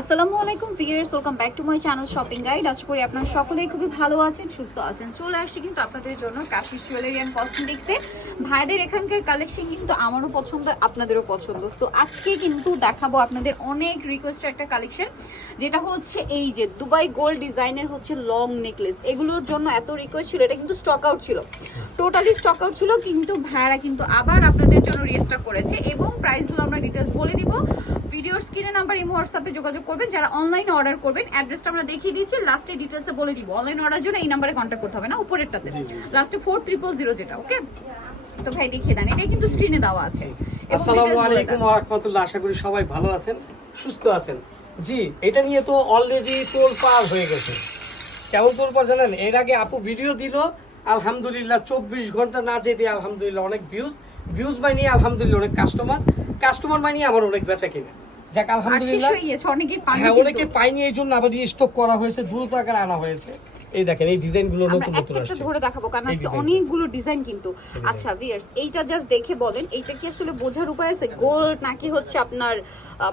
আসসালামু আলাইকুম viewers, welcome back to my channel shopping guide. আশা করি আপনারা সকলেই খুবই ভালো আছেন, সুস্থ আছেন। চলে আসছি কিন্তু আপনাদের জন্য কাশিস জুয়েলারি অ্যান্ড কসমেটিক্সে। ভাইদের এখানকার কালেকশন কিন্তু আমারও পছন্দ, আপনাদেরও পছন্দ। সো আজকে কিন্তু দেখাবো আপনাদের অনেক রিকোয়েস্টের একটা কালেকশন, যেটা হচ্ছে এই যে দুবাই গোল্ড ডিজাইনের হচ্ছে লং নেকলেস। এগুলোর জন্য এত রিকোয়েস্ট ছিল, এটা কিন্তু স্টক আউট ছিল, টোটালি স্টক আউট ছিল, কিন্তু ভাইরা কিন্তু আবার আপনাদের জন্য রিস্টক করেছে এবং প্রাইসগুলো আমরা ডিটেলস বলে দিব। ভিডিওর স্ক্রিনে নাম্বার এই হোয়াটসঅ্যাপে যোগাযোগ করবেন। যারা অনলাইনে অর্ডার করবেন অ্যাড্রেসটা আমরা দেখিয়ে দিচ্ছি, লাস্টে ডিটেলসে বলে দিব। অনলাইন অর্ডার জন্য এই নাম্বারে কন্ট্যাক্ট করতে হবে না, উপরেরটাতে লাস্টে 4000 যেটা। ওকে, তো ভাই দেখিয়ে দেন, এটাই কিন্তু স্ক্রিনে দেওয়া আছে। আসসালামু আলাইকুম ওয়া রাহমাতুল্লাহ। আশা করি সবাই ভালো আছেন, সুস্থ আছেন। জি, এটা নিয়ে তো অলরেডি তোলপাড় হয়ে গেছে। কেমন তোলপাড় জানেন? এর আগে আপু ভিডিও দিল, আলহামদুলিল্লাহ 24 ঘন্টা না যেতে আলহামদুলিল্লাহ অনেক ভিউজ মাইনি, আলহামদুলিল্লাহ অনেক কাস্টমার মাইনি, আমার অনেক বেচা কিনা। যাক আলহামদুলিল্লাহ, অনেকে পাইনি, এই জন্য আবার রিস্টক করা হয়েছে, দ্রুত আকারে আনা হয়েছে। এই দেখেন এই ডিজাইনগুলো নতুন নতুন আসছে, ধরে দেখাবো কারণ আজকে অনেকগুলো ডিজাইন কিন্তু। আচ্ছা ভিউয়ার্স, এইটা জাস্ট দেখে বলেন, এইটা কি আসলে বোঝার উপায় আছে গোল্ড নাকি হচ্ছে আপনার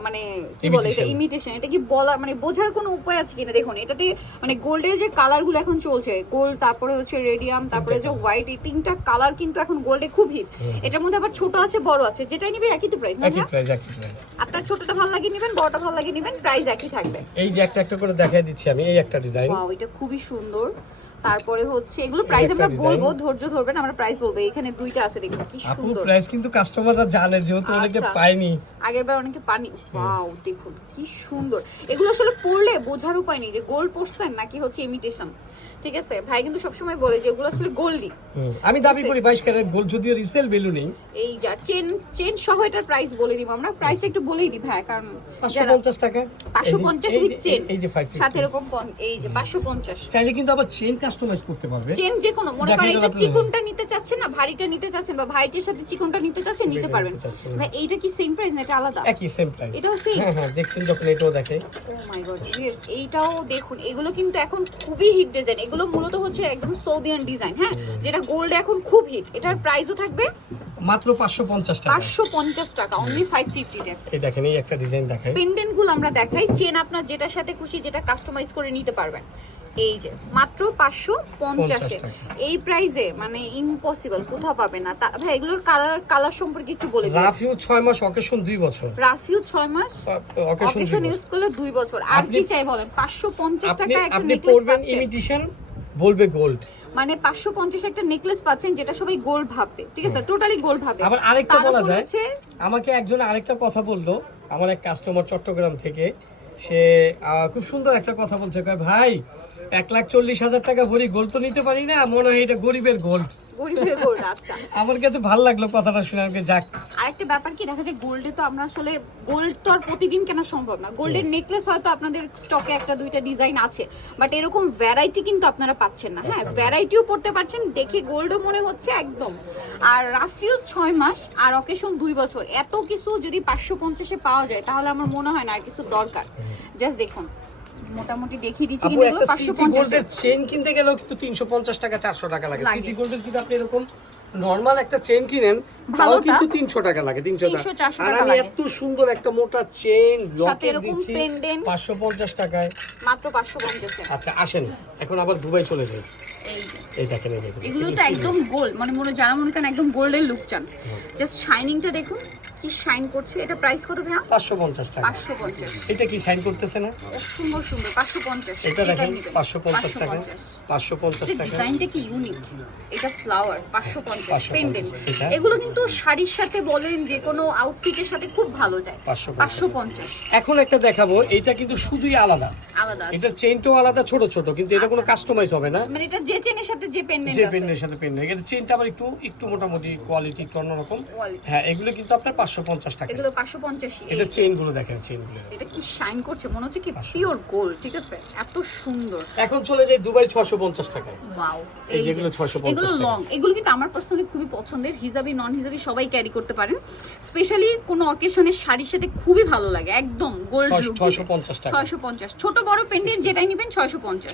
মানে কি বলে এটা ইমিটেশন? এটা কি বলা মানে বোঝার কোনো উপায় আছে কিনা? দেখুন এটাতে মানে গোল্ডের যে কালারগুলো এখন চলছে, গোল্ড, তারপরে হচ্ছে রেডিয়াম, তারপরে যে হোয়াইট, এই তিনটা কালার কিন্তু এখন গোল্ডে খুব হিট। এটার মধ্যে আবার ছোট আছে, বড় আছে, যেটাই নিবে একই তো প্রাইস না? একই প্রাইস। আপনার ছোটটা ভালো লাগে নেবেন, বড়টা ভালো লাগে নেবেন, প্রাইস একই থাকবে। এই যে একটা একটা করে দেখাই দিচ্ছি আমি, এই একটা ডিজাইন, ওয়াও, এটা খুবই সুন্দর। তারপরে হচ্ছে এগুলো প্রাইস আমরা বলবো, ধৈর্য ধরবেন, আমরা প্রাইস বলবো। এখানে দুইটা আছে, দেখুন কি সুন্দর। প্রাইস কিন্তু কাস্টমাররা জানে, যেহেতু অনেকে পায়নি, আগেরবার অনেকে পানি। ওয়াও, দেখুন কি সুন্দর। এগুলো আসলে পড়লে বোঝার উপায় নেই যে গোল্ড পড়ছেন নাকি হচ্ছে ইমিটেশন। ঠিক আছে, ভাই কিন্তু সবসময় বলে যে এগুলো আসলে গোল্ডই। আমি দাবি করি 22 ক্যারেট গোল্ড, যদিও রিসেল ভ্যালু নেই। এই যা চেন সহ এটার প্রাইস বলে দিব আমরা, প্রাইসটা একটু বলেই দিই ভাই, কারণ 550 টাকা, 550 উইথ চেন, এই যে 5 সাথে এরকম এই যে 550। চাইলে কিন্তু আবার চেন কাস্টমাইজ করতে পারবে। চেন যে কোনো, মনে করেন এটা চিকনটা নিতে চাচ্ছেন না, ভারীটা নিতে চাচ্ছেন, বা ভাইটির সাথে চিকনটা নিতে চাচ্ছেন, নিতে পারবেন। ভাই এইটা কি সেম প্রাইস না এটা আলাদা? একই সেম প্রাইস। এটাও সেম? হ্যাঁ হ্যাঁ, দেখছেন যখন এটাও দেখে। ও মাই গড ভিউয়ার্স, এইটাও দেখুন। এগুলো কিন্তু এখন খুবই হিট ডিজাইন। এগুলো মূলত হচ্ছে একদম সৌদিয়ান ডিজাইন, হ্যাঁ, যেটা গোল্ডে এখন খুব হিট। এটার প্রাইসও থাকবে মাত্র 550 টাকা। 550 টাকা, অনলি 550 তে। এই দেখেন এই একটা ডিজাইন দেখাই। পেন্ডেন্ট গুলো আমরা দেখাই, চেন আপনার যেটার সাথে খুশি, যেটা কাস্টমাইজ করে নিতে পারবেন। এই যে মাত্র 550 এ এই প্রাইসে, মানে ইম্পসিবল, কোথাও পাবে না। ভাই এগুলোর কালার সম্পর্কে একটু বলে দিন। রাফিউ 6 মাস, অকেশন 2 বছর। রাফিউ 6 মাস, অকেশন ইউজ করলে 2 বছর। আর কি চাই বলেন? 550 টাকা একটা নেকলেস পাচ্ছেন, ইমিটেশন বলবে গোল্ড, মানে 550 একটা নেকলেস পাচ্ছেন যেটা সবাই গোল্ড ভাববে। ঠিক আছে, টোটালি গোল্ড ভাবে। আবার আরেকটা বলা যায়, আমাকে একজন আরেকটা কথা বললো, আমার এক কাস্টমার চট্টগ্রাম থেকে, সে খুব সুন্দর একটা কথা বলছে, কয় ভাই 1,40,000 টাকা ভরি গোল্ড তো নিতে পারি না, মনে হয় এটা গরিবের গোল্ড। গরিবের গোল্ড। আচ্ছা, আমার কাছে ভালো লাগলো কথাটা শুনে। আমাকে যাক, আরেকটা ব্যাপার কি দেখা যায়, গোল্ডে তো আমরা আসলে গোল্ড তো আর প্রতিদিন কেনা সম্ভব না। গোল্ডের নেকলেস হয়তো আপনাদের স্টকে একটা দুইটা ডিজাইন আছে, বাট এরকম ভ্যারাইটি কিন্তু আপনারা পাচ্ছেন না। হ্যাঁ, ভ্যারাইটিও পড়তে পারছেন, দেখে গোল্ডও মনে হচ্ছে একদম। আর রাফিউ 6 মাস আর অকেশন 2 বছর, এত কিছু যদি 550 এ পাওয়া যায়, তাহলে আমার মনে হয় না আর কিছু দরকার। জাস্ট দেখুন, মোটামুটি দেখিয়ে দিচ্ছি কিন্তু এগুলো 550 এর চেন কিনতে গেলেও কিন্তু 350 টাকা 400 টাকা লাগে। সিটি গোল্ডের যদি আপনি এরকম নরমাল একটা চেন কিনেন, তাও কিন্তু 300 টাকা লাগে, 300 টাকা। আর আমি এত সুন্দর একটা মোটা চেন লকেট দিচ্ছি 550 টাকায়, মাত্র 550 এ। আচ্ছা আসেন এখন আবার দুবাই চলে যাই। এই দেখেন, এগুলো তো একদম গোল্ড, মানে যারা মনে করেন একদম গোল্ডের লুক চান, জাস্ট শাইনিংটা দেখুন কি শাইন করছে। এটা প্রাইস কত ভাইয়া? 550 টাকা। 550। এটা কি শাইন করতেছে না? সুন্দর সুন্দর। 550। এটা দেখেন 550 টাকা। 550 টাকা। ডিজাইনটা কি ইউনিক। এটা ফ্লাওয়ার 550 পেন্ডেন্ট। এগুলো কিন্তু শাড়ির সাথে বলেন যে কোনো আউটফিটের সাথে খুব ভালো যায়। 550। এখন একটা দেখাবো, এটা কিন্তু শুধুই আলাদা। এটার চেইনটাও আলাদা, ছোট ছোট, কিন্তু এটা কোনো কাস্টমাইজ হবে না। মানে এটা যে চেনের সাথে যে পেন্ডেন্ট আছে, যে পেন্ডেন্টের সাথে পেন্ডেন্ট, এটা চেইনটা আবার একটু মোটামুটি কোয়ালিটি একটু অন্যরকম। হ্যাঁ, এগুলো কিন্তু আপনার 550 টাকা। এগুলো 550। এটা চেইনগুলো দেখেন, চেইনগুলো এটা কি শাইন করছে, মনে হচ্ছে কি পিওর গোল্ড। ঠিক আছে, এত সুন্দর। এখন চলে যাই দুবাই 650 টাকা। ওয়াও, এই যেগুলো 650 এগুলো লং, এগুলো কিন্তু আমার পার্সোনালি খুবই পছন্দের। হিজাবি নন হিজাবি সবাই ক্যারি করতে পারেন, স্পেশালি কোনো অকেশনের শাড়ির সাথে খুবই ভালো লাগে, একদম গোল্ড লুক। 650 টাকা। 650, ছোট বড় পেন্ডেন্ট যেটাই নেবেন 650।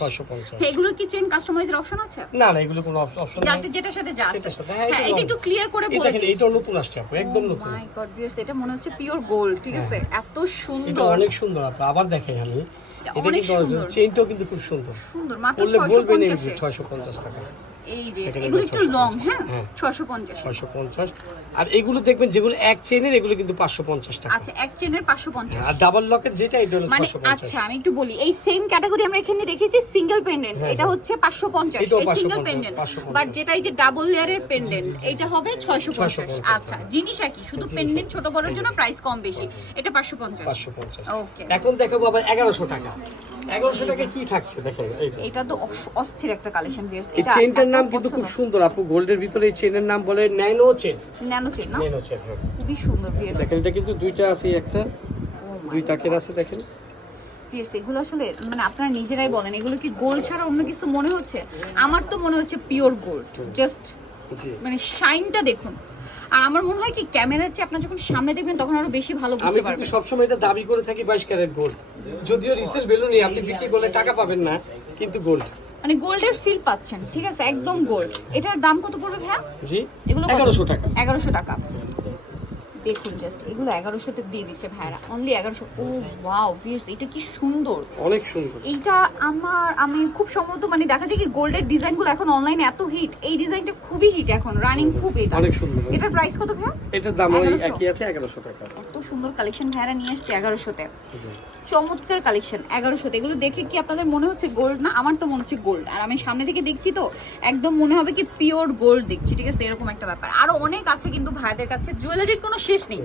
এগুলোর কি চেইন কাস্টমাইজের অপশন আছে? না না, এগুলো কোনো অপশন নেই, যেটার সাথে যা আছে। হ্যাঁ, এটা একটু ক্লিয়ার করে বলে দিন। এটা নতুন আসছে আপু, একদম নতুন। মাই গড, গড ভিউয়ার্স, এটা মনে হচ্ছে পিওর গোল্ড, ঠিক আছে? এত এটা সুন্দর, অনেক সুন্দর আপু, আবার দেখেন আমি এটা এটা অনেক কিন্তু সুন্দর। চেইনটাও কিন্তু খুব সুন্দর, সুন্দর, মাত্র বললে বলবেন এই 650 এ। 650 টাকা। এই যে এটা এগুলো কিন্তু একটু লং, হ্যাঁ, হ্যাঁ। 650 এ। 650। আর এগুলো দেখবেন যেগুলো এক চেইনের এগুলো কিন্তু 550 টাকা। আচ্ছা, এক চেনের 550। আর ডাবল লকের যেটা এটা হলো মানে 650। আচ্ছা আমি একটু বলি, এই সেম ক্যাটাগরি আমরা এখানে দেখেছি সিঙ্গেল পেন্ডেন্ট, হ্যাঁ, এটা হচ্ছে 550 এটাও এই সিঙ্গেল 550, পেন্ডেন্ট। 550 বাট যেটা এই যে ডাবল লেয়ারের পেন্ডেন্ট এটা হবে 650। 650, আচ্ছা, জিনিস একই, শুধু পেন্ডেন্ট ছোট বড়র জন্য প্রাইস কম বেশি। এটা 550। 550। ওকে, এখন দেখাবো আবার 1100 টাকা। 1100 টাকা কি থাকছে দেখেন, এই যে এটা তো অস্থির একটা কালেকশন ভিউয়ার্স। এই চেইনটার নাম কিন্তু খুব সুন্দর আপু, গোল্ডের ভিতরে এই চেইনের নাম বলে ন্যানো চেইন। ন্যানো চেন না, ন্যানো চেইন, হ্যাঁ। খুবই সুন্দর ভিউয়ার্স। দেখেন এটা কিন্তু দুইটা আছে, একটা দুই তাকের আছে দেখেন। ভিউয়ার্স এগুলো আসলে মানে আপনারা নিজেরাই বলেন, এগুলো কি গোল্ড ছাড়া অন্য কিছু মনে হচ্ছে? আমার তো মনে হচ্ছে পিওর গোল্ড, জাস্ট জি, মানে শাইনটা দেখুন। আর আমার মনে হয় কি ক্যামেরার চেয়ে আপনারা যখন সামনে দেখবেন তখন আরো বেশি ভালো আমি বুঝতে কিন্তু পারবেন। সবসময় এটা দাবি করে থাকি 22 ক্যারেট গোল্ড, যদিও রিসেল ভ্যালু নেই, আপনি বিক্রি করলে টাকা পাবেন না, কিন্তু গোল্ড। মানে গোল্ডের ফিল পাচ্ছেন, ঠিক আছে, একদম গোল্ড। এটার দাম কত পড়বে ভাইয়া? জি, এগুলো 1100 টাকা। 1100 টাকা। দেখুন জাস্ট এগুলো 1100 তে দিয়ে দিচ্ছে ভাইরা, অনলি 1100। ও ওয়াও ভিউয়ার্স, এটা কি সুন্দর, অনেক সুন্দর। এইটা আমি খুব সম্ভবত মানে দেখা যায় কি গোল্ডের ডিজাইনগুলো এখন অনলাইনে এত হিট, এই ডিজাইনটা খুবই হিট এখন, রানিং খুব। এটা অনেক সুন্দর। এটার প্রাইস কত ভাইয়া? এটার দাম ওই 1100 একই আছে, 1100 টাকা। এত সুন্দর কালেকশন ভাইরা নিয়ে আসছে 1100 তে, চমৎকার কালেকশন 1100 তে। এগুলো দেখে কি আপনাদের মনে হচ্ছে গোল্ড না? আমার তো মনে হচ্ছে গোল্ড, আর আমি সামনে থেকে দেখছি তো একদম মনে হবে কি পিওর গোল্ড দেখছি, ঠিক আছে, এরকম একটা ব্যাপার। আরো অনেক আছে কিন্তু ভাইদের কাছে, জুয়েলারির কোনো শেষ নেই,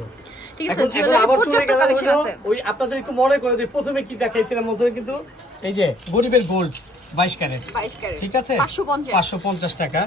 ঠিক আছে, এখন জুয়েলারি আবার চলে পর্যাপ্ত গেলাম কালেকশন হলো আছে। ওই আপনাদের একটু মনে করে দিই, প্রথমে কি দেখাইছিলাম প্রথমে কিন্তু এই যে গরিবের গোল্ড 22 ক্যারেট, 22 ক্যারেট, ঠিক আছে, 550 550 টাকা,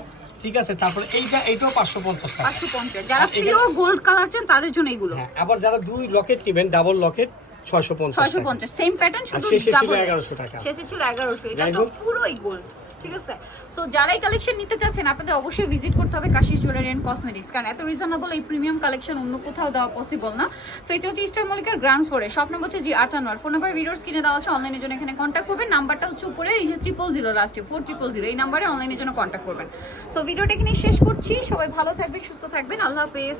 ঠিক আছে। তারপরে এইটাও 550 টাকা। 550 যারা আর এটা- পিওর গোল্ড কালার চান তাদের জন্য এগুলো। হ্যাঁ, আবার যারা দুই লকেট নেবেন ডাবল লকেট 650 টাকা। 650 সেম প্যাটার্ন, শুধু শেষে ছিল ডাবল 1100 টাকা। শেষে ছিল 1100। এটা যাই তো হোক। পুরোই গোল্ড, ঠিক আছে। সো যারাই কালেকশন নিতে চাচ্ছেন আপনাদের অবশ্যই ভিজিট করতে হবে কাশিস জুয়েলারি এন্ড কসমেটিক্স, কারণ এত রিজনেবল এই প্রিমিয়াম কালেকশন অন্য কোথাও দেওয়া পসিবল না। সো এটা হচ্ছে ইস্টার মল্লিকার গ্রাউন্ড ফ্লোরে, শপ নম্বর হচ্ছে জি 58। ফোন নাম্বার ভিডিওস কিনে দেওয়া আছে, অনলাইনের জন্য এখানে কন্ট্যাক্ট করবেন। নাম্বারটা হচ্ছে উপরে এই যে 000 লাস্টে 4000, এই নাম্বারে অনলাইনের জন্য কন্ট্যাক্ট করবেন। সো ভিডিওটা এখানে শেষ করছি, সবাই ভালো থাকবেন, সুস্থ থাকবেন, আল্লাহ হাফেজ।